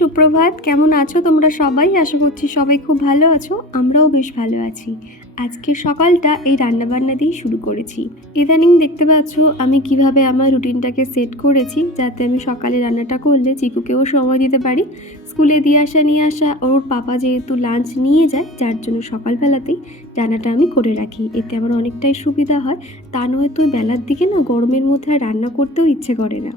সুপ্রভাত। কেমন আছো তোমরা সবাই? আশা করছি সবাই খুব ভালো আছো। আমরাও বেশ ভালো আছি। আজকের সকালটা এই রান্নাবান্না দিয়েই শুরু করেছি। ইদানিং দেখতে পাচ্ছ আমি কিভাবে আমার রুটিনটাকে সেট করেছি, যাতে আমি সকালে রান্নাটা করলে চিকুকেও সময় দিতে পারি। স্কুলে দিয়ে আসা নিয়ে আসা, ওর পাপা যেহেতু লাঞ্চ নিয়ে যায়, যার জন্য সকালবেলাতেই রান্নাটা আমি করে রাখি। এতে আমার অনেকটাই সুবিধা হয়। তা নয়তো বেলার দিকে না গরমের মধ্যে আর রান্না করতেও ইচ্ছে করে না।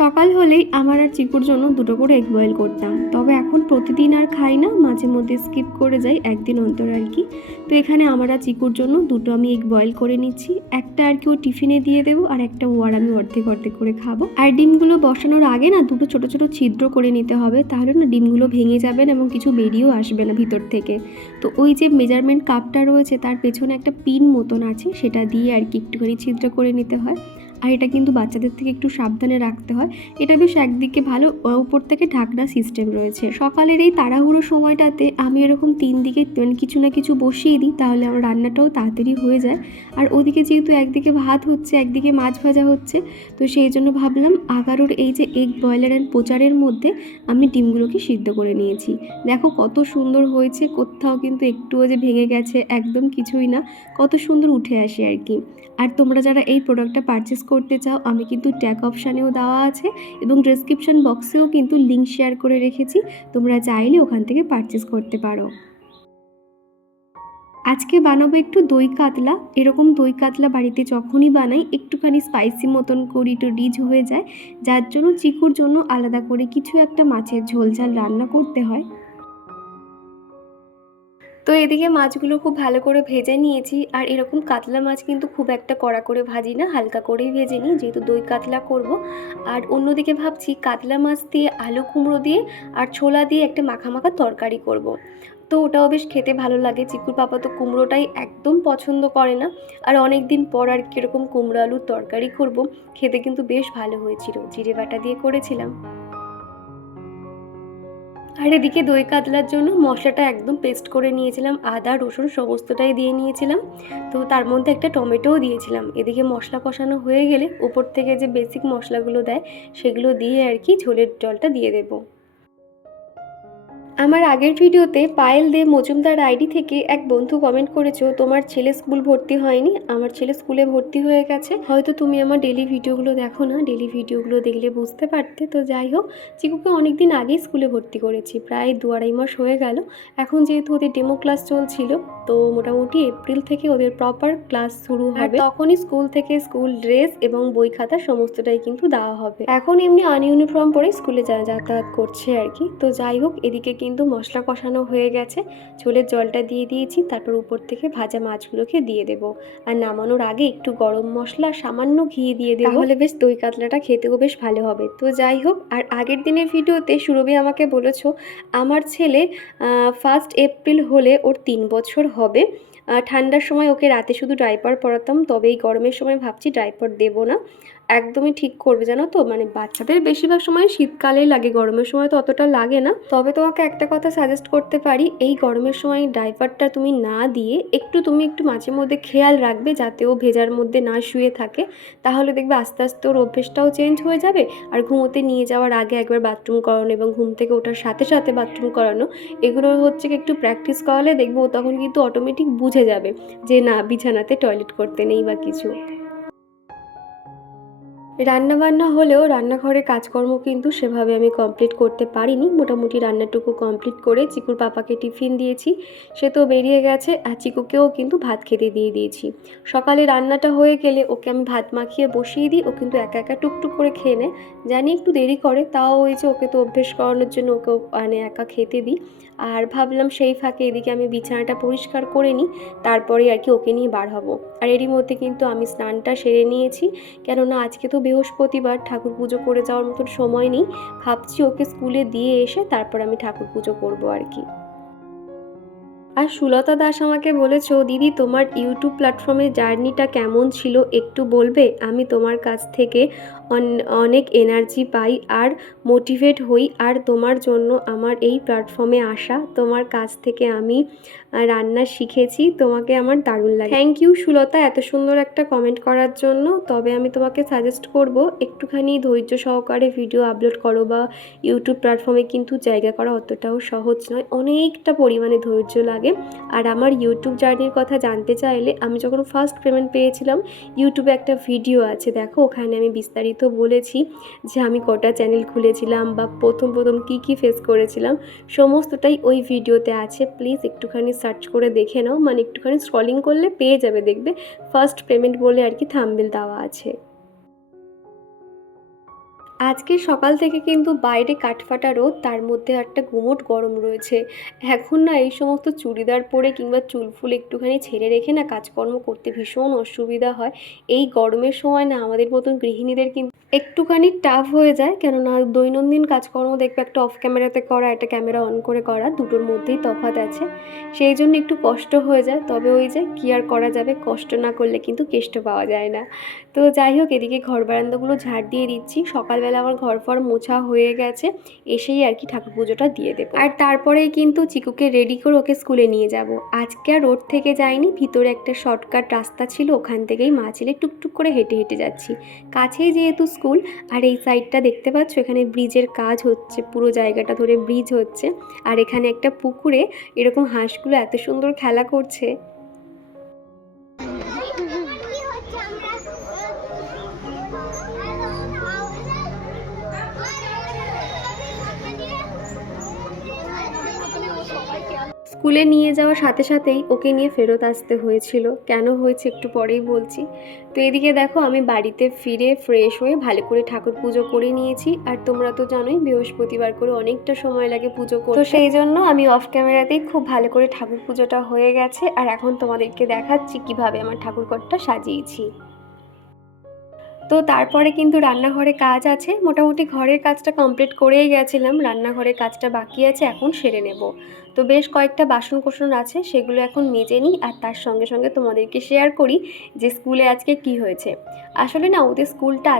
সকাল হলেই আমার আর চিকুর জন্য দুটো করে এগ বয়েল করতাম, তবে এখন প্রতিদিন আর খাই না, মাঝে মধ্যে স্কিপ করে যাই একদিন অন্তর আর কি। তো এখানে আমার আর চিকুর জন্য দুটো আমি এগ বয়েল করে নিচ্ছি। একটা আর কি ও টিফিনে দিয়ে দেবো, আর একটা ও আর আমি অর্ধেক অর্ধেক করে খাবো। আর ডিমগুলো বসানোর আগে না দুটো ছোট ছোট ছিদ্র করে নিতে হবে, তাহলে না ডিমগুলো ভেঙে যাবে না এবং কিছু বেরিয়েও আসবে না ভিতর থেকে। তো ওই যে মেজারমেন্ট কাপটা রয়েছে তার পেছনে একটা পিন মতন আছে, সেটা দিয়ে আর কি একটুখানি ছিদ্র করে নিতে হয়। আর এটা কিন্তু বাচ্চাদের থেকে একটু সাবধানে রাখতে হয়। এটা বেশ একদিকে ভালো, উপর থেকে ঢাকনা সিস্টেম রয়েছে। সকালের এই তাড়াহুড়ো সময়টাতে আমি এরকম 3 দিকে কিছু না কিছু বসিয়ে দিই, তাহলে আমার রান্নাটাও তাড়াতাড়ি হয়ে যায়। আর ওদিকে যেহেতু একদিকে ভাত হচ্ছে, একদিকে মাছ ভাজা হচ্ছে, তো সেই জন্য ভাবলাম আগারোর এই যে এগ বয়লার অ্যান্ড পোচারের মধ্যে আমি ডিমগুলোকে সিদ্ধ করে নিয়েছি। দেখো কত সুন্দর হয়েছে, কোথাও কিন্তু একটুও যে ভেঙে গেছে একদম কিছুই না, কত সুন্দর উঠে আসে আর কি। আর তোমরা যারা এই প্রোডাক্টটা পারচেস করতে চাও, আমি কিন্তু ট্যাগ অপশানেও দেওয়া আছে এবং ডেসক্রিপশন বক্সেও কিন্তু লিঙ্ক শেয়ার করে রেখেছি, তোমরা চাইলে ওখান থেকে পারচেস করতে পারো। আজকে বানাবো একটু দই কাতলা। এরকম দই কাতলা বাড়িতে যখনই বানাই একটুখানি স্পাইসি মতন করি, একটু রিচ হয়ে যায়, যার জন্য চিকুর জন্য আলাদা করে কিছু একটা মাছের ঝোল ঝাল রান্না করতে হয়। তো এদিকে মাছগুলো খুব ভালো করে ভেজে নিয়েছি। আর এরকম কাতলা মাছ কিন্তু খুব একটা কড়া করে ভাজি না, হালকা করেই ভেজে নিই, যেহেতু দই কাতলা করব। আর অন্যদিকে ভাবছি কাতলা মাছ দিয়ে আলু কুমড়ো দিয়ে আর ছোলা দিয়ে একটা মাখা মাখা তরকারি করব। তো ওটাও বেশ খেতে ভালো লাগে। চিকুর পাপা তো কুমড়োটাই একদম পছন্দ করে না। আর অনেক দিন পর আর কীরকম কুমড়ো আলুর তরকারি করব, খেতে কিন্তু বেশ ভালো হয়েছিল, জিরে বাটা দিয়ে করেছিলাম। আর এদিকে দই কাতলার জন্য মশলাটা একদম পেস্ট করে নিয়েছিলাম, আদা রসুন সমস্তটাই দিয়ে নিয়েছিলাম। তো তার মধ্যে একটা টমেটোও দিয়েছিলাম। এদিকে মশলা কষানো হয়ে গেলে উপর থেকে যে বেসিক মশলাগুলো দেয় সেগুলো দিয়ে আর কি ঝোলের জলটা দিয়ে দেবো। আমার আগের ভিডিওতে পায়েল দে মজুমদার আইডি থেকে এক বন্ধু কমেন্ট করেছো, তোমার ছেলে স্কুল ভর্তি হয়নি। আমার ছেলে স্কুলে ভর্তি হয়ে গেছে। হয়তো তুমি আমার ডেলি ভিডিওগুলো দেখো না, ডেলি ভিডিওগুলো দেখলে বুঝতে পারতে। তো যাই হোক, চিকুকে অনেক দিন আগেই স্কুলে ভর্তি করেছি, প্রায় 2-2.5 মাস হয়ে গেল। এখন যেহেতু ওদের ডেমো ক্লাস চলছিল, তো মোটামুটি এপ্রিল থেকে ওদের প্রপার ক্লাস শুরু হবে। তখনই স্কুল থেকে স্কুল ড্রেস এবং বই খাতা সমস্তটাই কিন্তু দেওয়া হবে। এখন এমনি আনইউনিফর্ম পরে স্কুলে যাতায়াত করছে আর কি। তো যাই হোক, এদিকে কিন্তু মশলা কষানো হয়ে গেছে, ঝোলের জলটা দিয়ে দিয়েছি, তারপর উপর থেকে ভাজা মাছগুলোকে দিয়ে দেব। আর নামানোর আগে একটু গরম মশলা সামান্য ঘি দিয়ে দেবো, তাহলে বেশ দই কাতলাটা খেতেও বেশ ভালো হবে। তো যাই হোক, আর আগের দিনের ভিডিওতে সুরভি আমাকে বলেছো আমার ছেলে 1 এপ্রিল হলে ওর 3 বছর হবে। ঠান্ডার সময় ওকে রাতে শুধু ডাইপার পরাতাম, তবে এই গরমের সময় ভাবছি ডাইপার দেবো না। একদমই ঠিক করবে, জানো তো, মানে বাচ্চাদের বেশিরভাগ সময় শীতকালেই লাগে, গরমের সময় তো অতটা লাগে না। তবে তোমাকে একটা কথা সাজেস্ট করতে পারি, এই গরমের সময় ডাইপারটা তুমি না দিয়ে তুমি একটু মাঝে মধ্যে খেয়াল রাখবে যাতে ও ভেজার মধ্যে না শুয়ে থাকে, তাহলে দেখবে আস্তে আস্তে ওর অভ্যেসটাও চেঞ্জ হয়ে যাবে। আর ঘুমোতে নিয়ে যাওয়ার আগে একবার বাথরুম করানো এবং ঘুম থেকে ওঠার সাথে সাথে বাথরুম করানো, এগুলো হচ্ছে কি একটু প্র্যাকটিস করালে দেখবো ও তখন কিন্তু অটোমেটিক বুঝে যাবে যে না, বিছানাতে টয়লেট করতে নেই বা কিছু। রান্নাবান্না হলেও রান্নাঘরে কাজকর্ম কিন্তু সেভাবে আমি কমপ্লিট করতে পারিনি। মোটামুটি রান্নাটুকু কমপ্লিট করে চিকুর পাপাকে টিফিন দিয়েছি, সে তো বেরিয়ে গেছে। আর চিকুকেও কিন্তু ভাত খেতে দিয়ে দিয়েছি। সকালে রান্নাটা হয়ে গেলে ওকে আমি ভাত মাখিয়ে বসিয়ে দিই, ও কিন্তু একা একা টুকটুক করে খেয়ে নেয়। জানি একটু দেরি করে, তাও হয়েছে, ওকে তো অভ্যেস করানোর জন্য ওকে মানে একা খেতে দিই। আর ভাবলাম সেই ফাঁকে এদিকে আমি বিছানাটা পরিষ্কার করে নিই, তারপরে আর কি ওকে নিয়ে বার হবো। আর এরই মধ্যে কিন্তু আমি স্নানটা সেরে নিয়েছি, কেননা আজকে তো বৃহস্পতিবার, ঠাকুর পুজো করে যাওয়ার মতন সময় নেই। ভাবছি ওকে স্কুলে দিয়ে এসে তারপর আমি ঠাকুর পুজো করবো আর কি। আর সুলতা দাস আমাকে বলেছো, দিদি তোমার ইউটিউব প্ল্যাটফর্মে জার্নিটা কেমন ছিল একটু বলবে? আমি তোমার কাছ থেকে অনেক এনার্জি পাই আর মোটিভেট হই। আর তোমার জন্য আমার এই প্ল্যাটফর্মে আসা, তোমার কাছ থেকে আমি রান্না শিখেছি, তোমাকে আমার দারুণ লাগে। থ্যাংক ইউ সুলতা এত সুন্দর একটা কমেন্ট করার জন্য। তবে আমি তোমাকে সাজেস্ট করব একটুখানি ধৈর্য সহকারে ভিডিও আপলোড করো, বা ইউটিউব প্ল্যাটফর্মে কিন্তু জায়গা করা অতটাও সহজ নয়, অনেকটা পরিমাণে ধৈর্য লাগে। আর আমার ইউটিউব জার্নির কথা জানতে চাইলে আমি যখন ফার্স্ট পেমেন্ট পেয়েছিলাম, ইউটিউবে একটা ভিডিও আছে, দেখো ওখানে আমি বিস্তারিত বলেছি যে আমি কটা চ্যানেল খুলেছিলাম বা প্রথম কি ফেস করেছিলাম, সমস্তটাই ওই ভিডিওতে আছে। প্লিজ একটুখানি সার্চ করে দেখে নাও, মানে একটুখানি স্ক্রলিং করলে পেয়ে যাবে, দেখবে ফার্স্ট পেমেন্ট বলে আর কি থাম্বনেল দেওয়া আছে। আজকে সকাল থেকে কিন্তু বাইরে কাঠফাটা রোদ, তার মধ্যে একটা গুমোট গরম রয়েছে। এখন না এই সমস্ত চুড়িদার পরে কিংবা চুল ফুল একটুখানি ছেড়ে রেখে না কাজকর্ম করতে ভীষণ অসুবিধা হয়। এই গরমের সময় না আমাদের মতন গৃহিণীদের কিন্তু একটুখানি টাফ হয়ে যায়, কেননা দৈনন্দিন কাজকর্ম দেখবে একটা অফ ক্যামেরাতে করা, একটা ক্যামেরা অন করে করা, দুটোর মধ্যেই তফাৎ আছে। সেই জন্য একটু কষ্ট হয়ে যায়। তবে ওই যে কী আর করা যাবে, কষ্ট না করলে কিন্তু কেষ্ট পাওয়া যায় না। তো যাই হোক, এদিকে ঘর বারান্দাগুলো ঝাড় দিয়ে দিচ্ছি। সকালবেলা আমার ঘর ফর মোছা হয়ে গেছে, এসেই আর কি ঠাকুর পুজোটা দিয়ে দেবো। আর তারপরেই কিন্তু চিকুকে রেডি করে ওকে স্কুলে নিয়ে যাব। আজকে আর রোড থেকে যাইনি, ভিতরে একটা শর্টকাট রাস্তা ছিল, ওখান থেকেই মা ছেলে টুকটুক করে হেঁটে হেঁটে যাচ্ছি। কাছেই যেহেতু স্কুল। আর এই সাইডটা দেখতে পাচ্ছ, এখানে ব্রিজের কাজ হচ্ছে, পুরো জায়গাটা ধরে ব্রিজ হচ্ছে। আর এখানে একটা পুকুরে এরকম হাঁসগুলো এত সুন্দর খেলা করছে। স্কুলে নিয়ে যাওয়ার সাথে সাথেই ওকে নিয়ে ফেরত আসতে হয়েছিল, কেন হয়েছে একটু পরেই বলছি। তো এদিকে দেখো আমি বাড়িতে ফিরে ফ্রেশ হয়ে ভালো করে ঠাকুর পুজো করে নিয়েছি। আর তোমরা তো জানোই বৃহস্পতিবার করে অনেকটা সময় লাগে পুজো করতে, তো সেই জন্য আমি অফ ক্যামেরাতেই খুব ভালো করে ঠাকুর পুজোটা হয়ে গেছে। আর এখন তোমাদেরকে দেখাচ্ছি কিভাবে আমার ঠাকুর ঘরটা সাজিয়েছি। তো তারপরে কিন্তু রান্নাঘরে কাজ আছে, মোটামুটি ঘরের কাজটা কমপ্লিট করেই গেছিলাম, রান্নাঘরের কাজটা বাকি আছে, এখন সেরে নেব। তো বেশ কয়েকটা বাসন আছে, সেগুলো এখন মেজে নিই। আর তার সঙ্গে সঙ্গে তোমাদেরকে শেয়ার করি যে স্কুলে আজকে কি হয়েছে। আসলে না ওদের স্কুলটা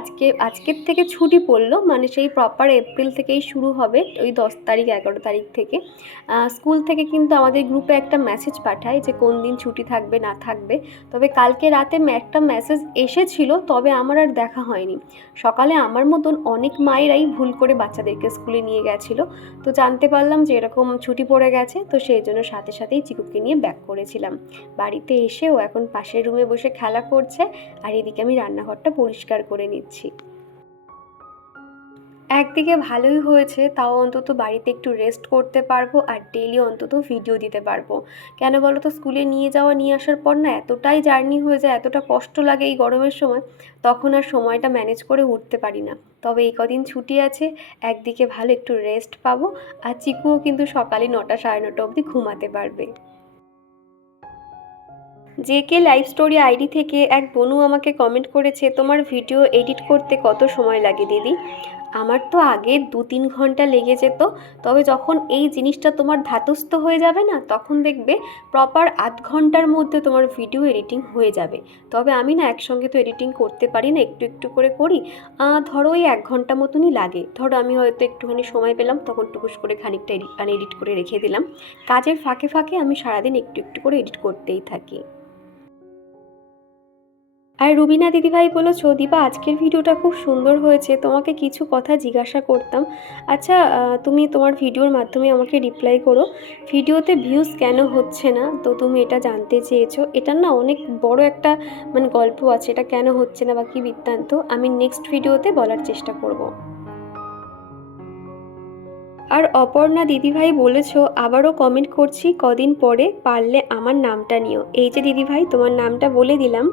আজকের থেকে ছুটি পড়লো, মানে সেই প্রপার এপ্রিল থেকেই শুরু হবে, ওই 10 তারিখ 11 তারিখ থেকে। স্কুল থেকে কিন্তু আমাদের গ্রুপে একটা মেসেজ পাঠায় যে কোন দিন ছুটি থাকবে না থাকবে। তবে কালকে রাতে একটা মেসেজ এসেছিল, তবে আমার আর দেখা হয়নি। সকালে আমার মতন অনেক মায়েরাই ভুল করে বাচ্চাদেরকে স্কুলে নিয়ে গেছিলো। তো জানতে পারলাম যে এরকম ছুটি পড়ে গেছে, তো সেই জন্য সাথে সাথেই চিকুকে নিয়ে ব্যাক করেছিলাম। বাড়িতে এসেও এখন পাশের রুমে বসে খেলা করছে, আর এদিকে আমি রান্নাঘরটা পরিষ্কার করে নিচ্ছি। একদিকে ভালোই হয়েছে, তাও অন্তত বাড়িতে একটু রেস্ট করতে পারবো, আর ডেইলি অন্তত ভিডিও দিতে পারবো। কেন বলো তো, স্কুলে নিয়ে যাওয়া নিয়ে আসার পর না এতটাই জার্নি হয়ে যায়, এতটা কষ্ট লাগে এই গরমের সময়, তখন আর সময়টা ম্যানেজ করে উঠতে পারি না। তবে এই কদিন ছুটি আছে, একদিকে ভালো একটু রেস্ট পাবো, আর চিকুও কিন্তু সকালে 9টা 9:30 অবধি ঘুমাতে পারবে। জেকে লাইভ স্টোরি আইডি থেকে এক বনু আমাকে কমেন্ট করেছে, তোমার ভিডিও এডিট করতে কত সময় লাগে দিদি? আমার তো আগে 2-3 ঘন্টা লেগে যেত, তবে যখন এই জিনিসটা তোমার ধাতস্থ হয়ে যাবে না, তখন দেখবে প্রপার আধ ঘন্টার মধ্যে তোমার ভিডিও এডিটিং হয়ে যাবে। তবে আমি না একসঙ্গে তো এডিটিং করতে পারি না, একটু একটু করে করি। ধরো ওই 1 ঘন্টা মতনই লাগে। ধরো আমি হয়তো একটুখানি সময় পেলাম, তখন টুকুস করে খানিকটা এডিট করে রেখে দিলাম। কাজের ফাঁকে ফাঁকে আমি সারাদিন একটু একটু করে এডিট করতেই থাকি। আর রুবিনা দিদিভাই বলেছো, দীপা আজকের ভিডিওটা খুব সুন্দর হয়েছে, তোমাকে কিছু কথা জিজ্ঞাসা করতাম। আচ্ছা, তুমি তোমার ভিডিওর মাধ্যমে আমাকে রিপ্লাই করো, ভিডিওতে ভিউজ কেন হচ্ছে না? তো তুমি এটা জানতে চেয়েছো, এটার না অনেক বড় একটা মানে গল্প আছে, এটা কেন হচ্ছে না বা কী বৃত্তান্ত, আমি নেক্সট ভিডিওতে বলার চেষ্টা করব। আর অপর্ণা দিদিভাই বলেছো, আবারও কমেন্ট করছি কদিন পরে, পারলে আমার নামটা নিও। এই যে দিদিভাই, তোমার নামটা বলে দিলাম।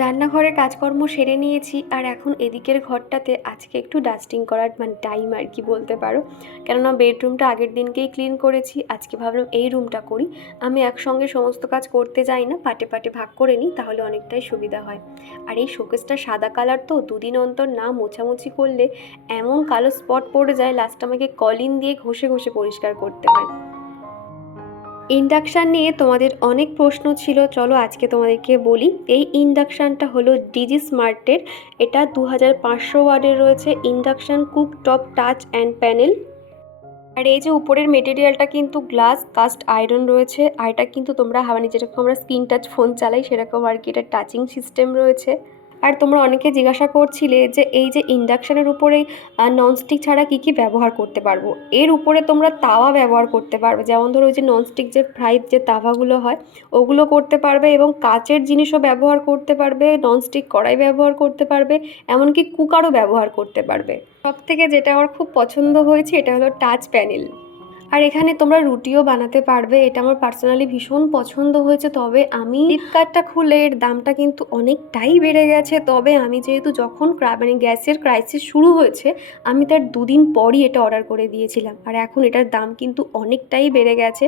রান্নাঘরের কাজকর্ম সেরে নিয়েছি, আর এখন এদিকের ঘরটাতে আজকে একটু ডাস্টিং করার মানে টাইম আর কি বলতে পারো। কেননা বেডরুমটা আগের দিনকেই ক্লিন করেছি, আজকে ভাবলাম এই রুমটা করি। আমি একসঙ্গে সমস্ত কাজ করতে যাই না, পাটে পাটে ভাগ করে নিই, তাহলে অনেকটাই সুবিধা হয়। আর এই শোকেসটা সাদা কালার, তো দুদিন অন্তর না মোছামুছি করলে এমন কালো স্পট পড়ে যায়, লাস্ট আমাকে কলিন দিয়ে ঘষে ঘষে পরিষ্কার করতে হয়। ইন্ডাকশান নিয়ে তোমাদের অনেক প্রশ্ন ছিল, চলো আজকে তোমাদেরকে বলি। এই ইন্ডাকশানটা হলো ডিজি স্মার্টের। এটা 2500 ওয়াটের রয়েছে induction cooktop touch and panel. আর এই যে উপরের মেটেরিয়ালটা কিন্তু গ্লাস কাস্ট আয়রন রয়েছে, আর এটা কিন্তু তোমরা হাওয়ানি যেরকম আমরা স্ক্রিন টাচ ফোন চালাই সেরকম আর কি এটা টাচিং সিস্টেম রয়েছে। আর তোমরা অনেকে জিজ্ঞাসা করছিলে যে এই যে ইন্ডাকশানের উপরে ননস্টিক ছাড়া কি কি ব্যবহার করতে পারবো। এর উপরে তোমরা তাওয়া ব্যবহার করতে পারবে, যেমন ধরো ওই যে ননস্টিক যে ফ্রাইড যে তাওয়াগুলো হয় ওগুলো করতে পারবে, এবং কাচের জিনিসও ব্যবহার করতে পারবে, ননস্টিক কড়াই ব্যবহার করতে পারবে, এমনকি কুকারও ব্যবহার করতে পারবে। সবথেকে যেটা আমার খুব পছন্দ হয়েছে এটা হলো টাচ প্যানেল। আর এখানে তোমরা রুটিও বানাতে পারবে, এটা আমার পার্সোনালি ভীষণ পছন্দ হয়েছে। তবে আমি ফ্লিপকার্টটা খুলে এর দামটা কিন্তু অনেকটাই বেড়ে গেছে। তবে আমি যেহেতু যখন মানে গ্যাসের ক্রাইসিস শুরু হয়েছে আমি তার দুদিন পরই এটা অর্ডার করে দিয়েছিলাম, আর এখন এটার দাম কিন্তু অনেকটাই বেড়ে গেছে।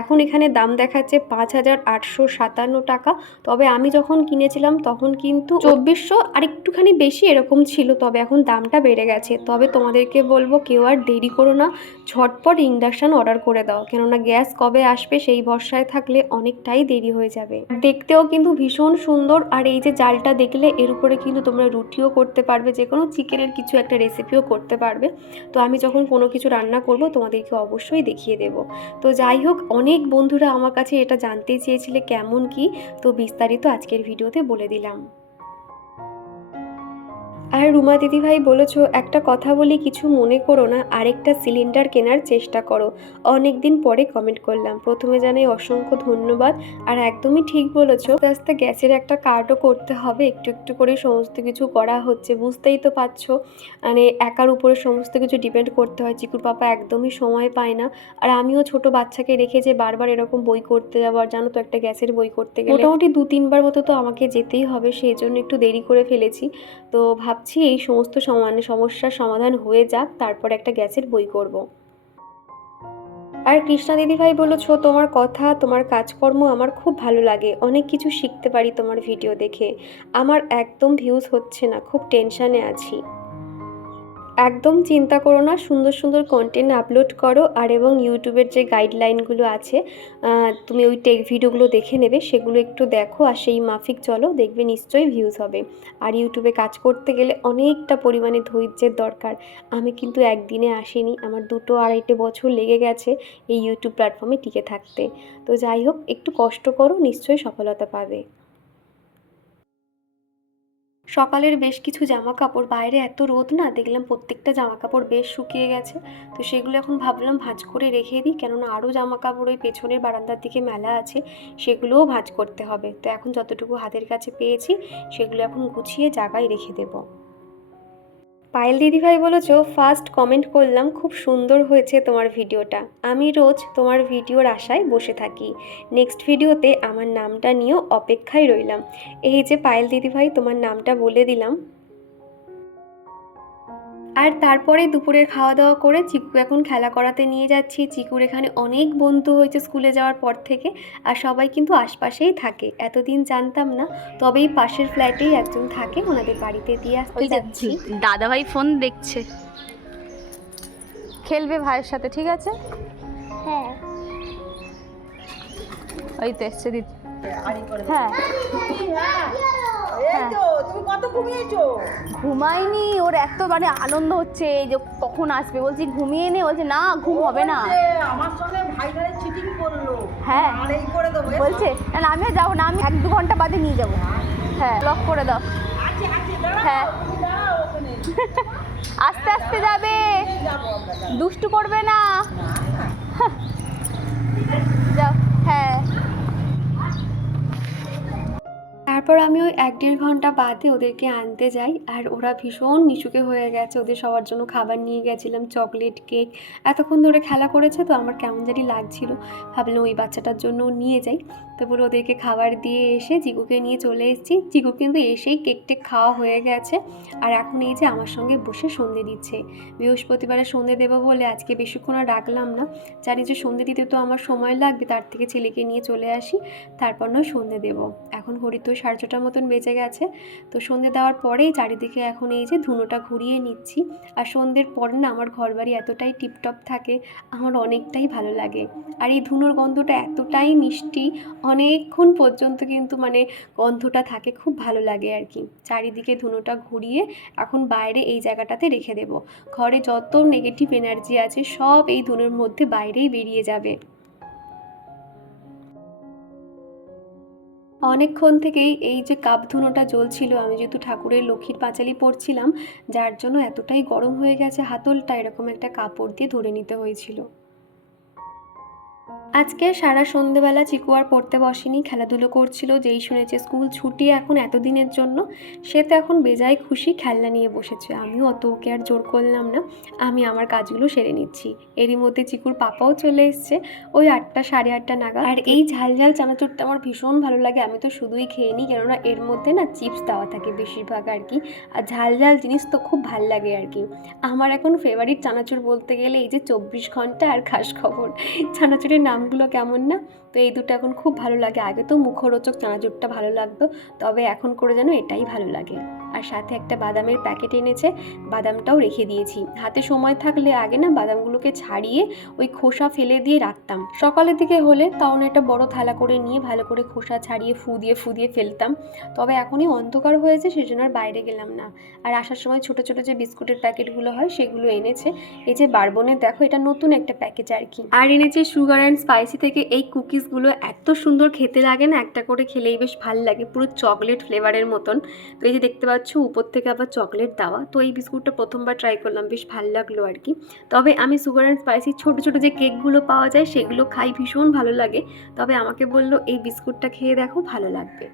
এখন এখানে দাম দেখাচ্ছে 5857 টাকা। তবে আমি যখন কিনেছিলাম তখন কিন্তু 2400 আর একটুখানি বেশি এরকম ছিল। তবে এখন দামটা বেড়ে গেছে। তবে তোমাদেরকে বলবো কেউ আর দেরি করো না, ঝটপট ইন্ডাকশান অর্ডার করে দাও, কেননা গ্যাস কবে আসবে সেই ভরসায় থাকলে অনেকটাই দেরি হয়ে যাবে। দেখতেও কিন্তু ভীষণ সুন্দর। আর এই যে জালটা দেখলে এর উপরে কিন্তু তোমরা রুটিও করতে পারবে, যে কোনো চিকেনের কিছু একটা রেসিপিও করতে পারবে। তো আমি যখন কোনো কিছু রান্না করব তোমাদেরকে অবশ্যই দেখিয়ে দেব। তো যাই হোক, অনেক বন্ধুরা আমার কাছে এটা জানতে চেয়েছিলে কেমন কি, তো বিস্তারিত আজকের ভিডিওতে বলে দিলাম। আর রুমা দিদিভাই বলেছো একটা কথা বলি, কিছু মনে করো না, আরেকটা সিলিন্ডার কেনার চেষ্টা করো। অনেক দিন পরে কমেন্ট করলাম, প্রথমে জানাই অসংখ্য ধন্যবাদ। আর একদমই ঠিক বলেছো, আস্তে আস্তে গ্যাসের একটা কার্ডও করতে হবে, একটু একটু করে সমস্ত কিছু করা হচ্ছে। বুঝতেই তো পারছো, মানে একার উপরে সমস্ত কিছু ডিপেন্ড করতে হয়। চিকুর পাপা একদমই সময় পায় না। আর আমিও ছোট বাচ্চাকে রেখে যে বারবার এরকম বই করতে যাবো, আর জানো তো একটা গ্যাসের বই করতে গেলে মোটামুটি 2-3 বার মতো তো আমাকে যেতেই হবে, সেই জন্য একটু দেরি করে ফেলেছি। তো ভাবছি এই সমস্ত সমস্যার সমাধান হয়ে যাক, তারপর একটা গ্যাসের বই করব। আর কৃষ্ণা দিদিভাই বলেছো তোমার কথা তোমার কাজকর্ম আমার খুব ভালো লাগে, অনেক কিছু শিখতে পারি তোমার ভিডিও দেখে। আমার একদম ভিউজ হচ্ছে না, খুব টেনশানে আছি। একদম চিন্তা করো না, সুন্দর সুন্দর কন্টেন্ট আপলোড করো। আর এবং ইউটিউবের যে গাইডলাইনগুলো আছে তুমি ওই টেক ভিডিওগুলো দেখে নেবে, সেগুলো একটু দেখো আর সেই মাফিক চলো, দেখবে নিশ্চয়ই ভিউজ হবে। আর ইউটিউবে কাজ করতে গেলে অনেকটা পরিমাণে ধৈর্যের দরকার। আমি কিন্তু একদিনে আসিনি, আমার 2-2.5 বছর লেগে গেছে এই ইউটিউব প্ল্যাটফর্মে টিকে থাকতে। তো যাই হোক, একটু কষ্ট করো, নিশ্চয়ই সফলতা পাবে। সকালের বেশ কিছু জামা কাপড়, বাইরে এত রোদ না, দেখলাম প্রত্যেকটা জামা কাপড় বেশ শুকিয়ে গেছে। তো সেগুলো এখন ভাবলাম ভাঁজ করে রেখে দিই, কেননা আরও জামা কাপড় ওই পেছনের বারান্দার দিকে মেলা আছে, সেগুলোও ভাঁজ করতে হবে। তো এখন যতটুকু হাতের কাছে পেয়েছি সেগুলো এখন গুছিয়ে জায়গায় রেখে দেবো। পায়েল দিদিভাই বলেছো ফার্স্ট কমেন্ট করলাম, খুব সুন্দর হয়েছে তোমার ভিডিওটা, আমি রোজ তোমার ভিডিওর আশায় বসে থাকি, নেক্সট ভিডিওতে আমার নামটা নিয়েও অপেক্ষায় রইলাম। এই যে পায়েল দিদিভাই তোমার নামটা বলে দিলাম। আর তারপরে দুপুরের খাওয়া দাওয়া করে চিকু এখন খেলা করাতে নিয়ে যাচ্ছি। চিকুর এখানে অনেক বন্ধু হয়েছে স্কুলে যাওয়ার পর থেকে, আর সবাই কিন্তু আশপাশেই থাকে, এতদিন জানতাম না। তবে এই পাশের ফ্ল্যাটেই একজন থাকে, ওনাদের বাড়িতে দিয়ে আসতে যাচ্ছি। দাদাভাই ফোন দেখছে, খেলবে ভাইয়ের সাথে, ঠিক আছে? হ্যাঁ ওই তো এসছে দিদি। হ্যাঁ তুমি কত ঘুমিয়েছো? ঘুমাইনি, ওর এত মানে আনন্দ হচ্ছে এই যে কখন আসবে, বলছি ঘুমিয়ে নে, বলছে না ঘুম হবে না। আমার সঙ্গে ভাই ধরে চিটিং করলো। হ্যাঁ আর এই করে দেবো বলছে না আমিও যাবো না, আমি 1-2 ঘন্টা বাদে নিয়ে যাবো। হ্যাঁ লক করে দাও। আছে দাঁড়াও, হ্যাঁ তুমি দাঁড়াও ওখানে। আস্তে আস্তে যাবে, যাবো আমরা। দুষ্টু করবে না। যাও। হ্যাঁ তারপর আমি ওই 1-1.5 ঘন্টা বাদে ওদেরকে আনতে যাই, আর ওরা ভীষণ মিশুকে হয়ে গেছে। ওদের সবার জন্য খাবার নিয়ে গেছিলাম, চকলেট, কেক। এতক্ষণ ধরে খেলা করেছে তো আমার কেমন জানি লাগছিল, ভাবলাম ওই বাচ্চাটার জন্য নিয়ে যাই। তারপরে ওদেরকে খাবার দিয়ে এসে চিকুকে নিয়ে চলে এসেছি। চিকু কিন্তু এসেই কেক টেক খাওয়া হয়ে গেছে, আর এখন এই যে আমার সঙ্গে বসে সন্ধে দিচ্ছে। বৃহস্পতিবারে সন্ধে দেবো বলে আজকে বেশিক্ষণ আর ডাকলাম না, জানি যে সন্ধে দিতে তো আমার সময় লাগবে, তার থেকে ছেলেকে নিয়ে চলে আসি, তারপর নয় সন্ধে দেবো। এখন হরিতো 4:30 মতন বেজে গেছে। তো সন্ধে দেওয়ার পরেই চারিদিকে এখন এই যে ধুনোটা ঘুরিয়ে নিচ্ছি। আর সন্ধ্যের পর না আমার ঘরবাড়ি এতটাই টিপটপ থাকে, আমার অনেকটাই ভালো লাগে। আর এই ধুনোর গন্ধটা এতটাই মিষ্টি, অনেকক্ষণ পর্যন্ত কিন্তু মানে গন্ধটা থাকে, খুব ভালো লাগে আর কি। চারিদিকে ধুনোটা ঘুরিয়ে এখন বাইরে এই জায়গাটাতে রেখে দেব। ঘরে যত নেগেটিভ এনার্জি আছে সব এই ধুনোর মধ্যে বাইরেই বেরিয়ে যাবে। অনেকক্ষণ থেকেই এই যে কাপ ধুনোটা জ্বলছিল, আমি যেহেতু ঠাকুরের লক্ষ্মীর পাঁচালি পড়ছিলাম, যার জন্য এতটাই গরম হয়ে গেছে হাতলটা, এরকম একটা কাপড় দিয়ে ধরে নিতে হয়েছিল। আজকে সারা সন্ধেবেলা চিকু আর পড়তে বসেনি, খেলাধুলো করছিল। যেই শুনেছে স্কুল ছুটি এখন এতদিনের জন্য, সে তো এখন বেজায় খুশি, খেলনা নিয়ে বসেছে। আমিও অত ওকে আর জোর করলাম না, আমি আমার কাজগুলো সেরে নিচ্ছি। এরই মধ্যে চিকুর পাপাও চলে এসছে ওই 8টা সাড়ে 8টা নাগাদ। আর এই ঝাল ঝাল চানাচুরটা আমার ভীষণ ভালো লাগে, আমি তো শুধুই খেয়ে নিই, কেননা এর মধ্যে না চিপস দেওয়া থাকে বেশিরভাগ আর কি। আর ঝাল ঝাল জিনিস তো খুব ভাল লাগে আর কি। আমার এখন ফেভারিট চানাচুর বলতে গেলে এই যে 24 ঘন্টা আর খাস খবর, চানাচুরের নামগুলো কেমন না? তো এই দুটো এখন খুব ভালো লাগে। আগে তো মুখরোচক চানাচুরটা ভালো লাগতো, তবে এখন করে যেন এটাই ভালো লাগে। আর সাথে একটা বাদামের প্যাকেট এনেছে, বাদামটাও রেখে দিয়েছি। হাতে সময় থাকলে আগে না বাদামগুলোকে ছাড়িয়ে ওই খোসা ফেলে দিয়ে রাখতাম, সকালের দিকে হলে তখন একটা বড় থালা করে নিয়ে ভালো করে খোসা ছাড়িয়ে ফু দিয়ে ফেলতাম। তবে এখনই অন্ধকার হয়েছে সেজন্য আর বাইরে গেলাম না। আর আসার সময় ছোট ছোট যে বিস্কুটের প্যাকেটগুলো হয় সেগুলো এনেছে। এই যে বারবনের দেখো, এটা নতুন একটা প্যাকেজ আর কি। আর এনেছে সুগার অ্যান্ড স্পাইসি থেকে এই কুকিজগুলো, এত সুন্দর খেতে লাগে না, একটা করে খেলেই বেশ ভাল লাগে, পুরো চকলেট ফ্লেভারের মতন। তো এই যে দেখতে পাচ্ছ উপর থেকে আবার চকলেট দেওয়া। তো এই বিস্কুটটা প্রথমবার ট্রাই করলাম, বেশ ভাল লাগলো আর কি। তবে আমি সুগার অ্যান্ড স্পাইসি ছোট ছোট যে কেকগুলো পাওয়া যায় সেগুলো খাই, ভীষণ ভালো লাগে। তবে আমাকে বললো এই বিস্কুটটা খেয়ে দেখো, ভালো লাগবে।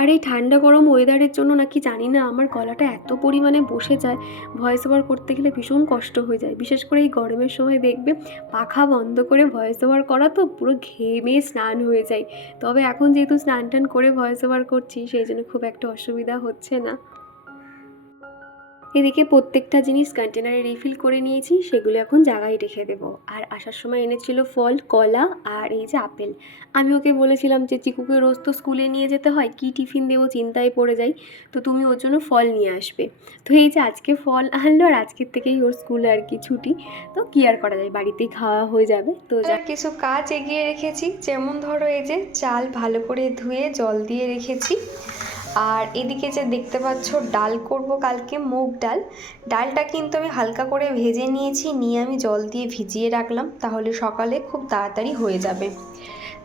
আর এই ঠান্ডা গরম ওয়েদারের জন্য নাকি জানি না আমার গলাটা এত পরিমাণে বসে যায়, ভয়েস ওভার করতে গেলে ভীষণ কষ্ট হয়ে যায়। বিশেষ করে এই গরমের সময় দেখবে পাখা বন্ধ করে ভয়েস ওভার করা তো পুরো ঘেমে স্নান হয়ে যায়। তবে এখন যেহেতু স্নান টান করে ভয়েস ওভার করছি সেই জন্য খুব একটা অসুবিধা হচ্ছে না। এদিকে প্রত্যেকটা জিনিস কন্টেনারে রিফিল করে নিয়েছি, সেগুলো এখন জায়গায় রেখে দেবো। আর আসার সময় এনেছিল ফল, কলা আর এই যে আপেল। আমি ওকে বলেছিলাম যে চিকুকে রোজ তো স্কুলে নিয়ে যেতে হয়, কি টিফিন দেবো চিন্তায় পড়ে যাই, তো তুমি ওর জন্য ফল নিয়ে আসবে। তো এই যে আজকে ফল আনলো, আর আজকের থেকেই ওর স্কুলে আর কি ছুটি, তো কি আর করা যায়, বাড়িতেই খাওয়া হয়ে যাবে। তো যা কিছু কাজ এগিয়ে রেখেছি, যেমন ধরো এই যে চাল ভালো করে ধুয়ে জল দিয়ে রেখেছি। আর এদিকে যে দেখতে পাচ্ছ ডাল করব কালকে, মুগ ডাল। ডালটা কিন্তু আমি হালকা করে ভেজে নিয়েছি, নিয়ে আমি জল দিয়ে ভিজিয়ে রাখলাম, তাহলে সকালে খুব তাড়াতাড়ি হয়ে যাবে।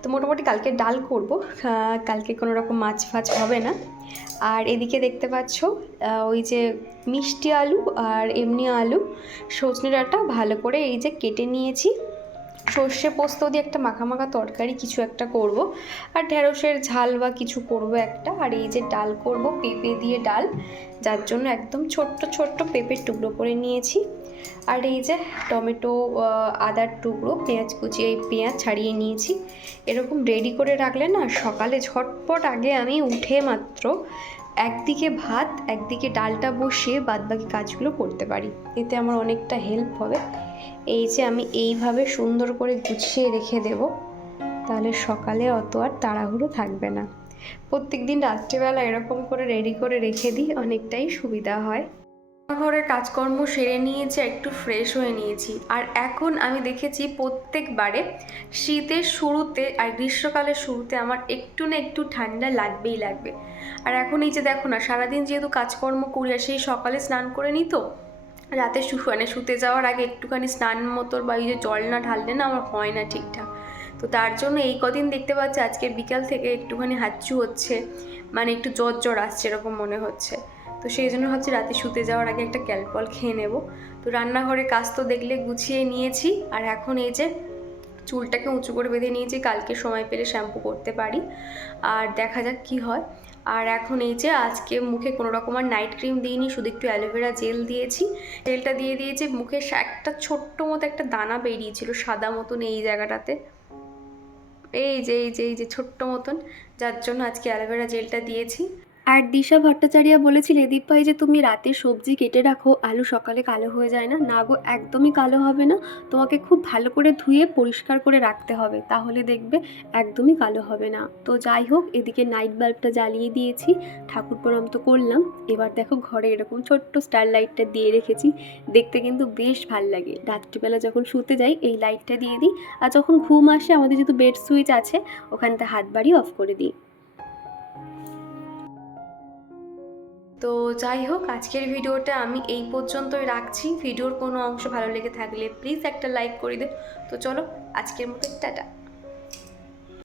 তো মোটামুটি কালকে ডাল করব, কালকে কোনো রকম মাছ ফাছ হবে না। আর এদিকে দেখতে পাচ্ছ ওই যে মিষ্টি আলু আর এমনি আলু, সজনে ডাঁটা ভালো করে এই যে কেটে নিয়েছি। সর্ষে পোস্ত দিয়ে একটা মাখা মাখা তরকারি কিছু একটা করব, আর ঢেঁড়সের ঝাল বা কিছু করব একটা। আর এই যে ডাল করব পেঁপে দিয়ে ডাল, যার জন্য একদম ছোট্ট ছোট্ট পেঁপের টুকরো করে নিয়েছি। আর এই যে টমেটো, আদার টুকরো, পেঁয়াজ কুচিয়ে এই পেঁয়াজ ছাড়িয়ে নিয়েছি। এরকম রেডি করে রাখলে না সকালে ঝটপট আগে আমি উঠে মাত্র একদিকে ভাত একদিকে ডালটা বসিয়ে বাদবাকি কাজগুলো করতে পারি, এতে আমার অনেকটা হেল্প হবে। এই যে আমি এইভাবে সুন্দর করে গুছিয়ে রেখে দেব, তাহলে সকালে অত আর তাড়াহুড়ো থাকবে না। প্রত্যেক দিন রাত্রিবেলা এরকম করে রেডি করে রেখে দিই, অনেকটাই সুবিধা হয়। ঘরের কাজকর্ম সেরে নিয়েছি, একটু ফ্রেশ হয়ে নিয়েছি। আর এখন আমি দেখেছি প্রত্যেকবারে শীতের শুরুতে আর গ্রীষ্মকালের শুরুতে আমার একটু না একটু ঠান্ডা লাগবেই লাগবে। আর এখন এই যে দেখো না, সারাদিন যেহেতু কাজকর্ম করি আর সেই সকালে স্নান করে নিই, তো রাতে শুতে যাওয়ার আগে একটুখানি স্নান মতো বা এই যে জল না ঢাললে না আমার হয় না ঠিকঠাক। তো তার জন্য এই কদিন দেখতে পাচ্ছি আজকে বিকাল থেকে একটুখানি হাঁচু হচ্ছে, মানে একটু জ্বর জ্বর আসছে এরকম মনে হচ্ছে। তো সেই জন্য ভাবছি রাতে শুতে যাওয়ার আগে একটা ক্যালপল খেয়ে নেব। তো রান্নাঘরের কাজ তো দেখলে গুছিয়ে নিয়েছি। আর এখন এই যে চুলটাকে উঁচু করে বেঁধে নিয়েছি, কালকে সময় পেলে শ্যাম্পু করতে পারি, আর দেখা যাক কি হয়। আর এখন এই যে আজকে মুখে কোনো রকম আর নাইট ক্রিম দিইনি, শুধু একটু অ্যালোভেরা জেল দিয়েছি। জেলটা দিয়ে দিয়েছি মুখে, একটা ছোট্ট মতো একটা দানা বেরিয়েছিল সাদা মতন এই জায়গাটাতে, এই যে ছোট্ট মতন, যার জন্য আজকে অ্যালোভেরা জেলটা দিয়েছি। আর দিশা ভট্টাচার্য বলেছিলে দীপাই যে তুমি রাতে সবজি কেটে রাখো, আলু সকালে কালো হয়ে যায় না। না গো, একদমই কালো হবে না। তোমাকে খুব ভালো করে ধুয়ে পরিষ্কার করে রাখতে হবে, তাহলে দেখবে একদমই কালো হবে না। তো যাই হোক, এদিকে নাইট বাল্বটা জ্বালিয়ে দিয়েছি, ঠাকুর প্রণাম তো করলাম। এবার দেখো ঘরে এরকম ছোট্ট স্টার লাইটটা দিয়ে রেখেছি, দেখতে কিন্তু বেশ ভাল লাগে। রাত্রিবেলা যখন শুতে যাই এই লাইটটা দিয়ে দিই, আর যখন ঘুম আসে আমাদের যেহেতু বেড সুইচ আছে ওখানটা হাত বাড়িয়ে অফ করে দিই। তো যাই হোক, আজকের ভিডিওটা আমি এই পর্যন্তই রাখছি। ভিডিওর কোনো অংশ ভালো লেগে থাকলে প্লিজ একটা লাইক করে দে। তো চলো, আজকের মতো টাটা।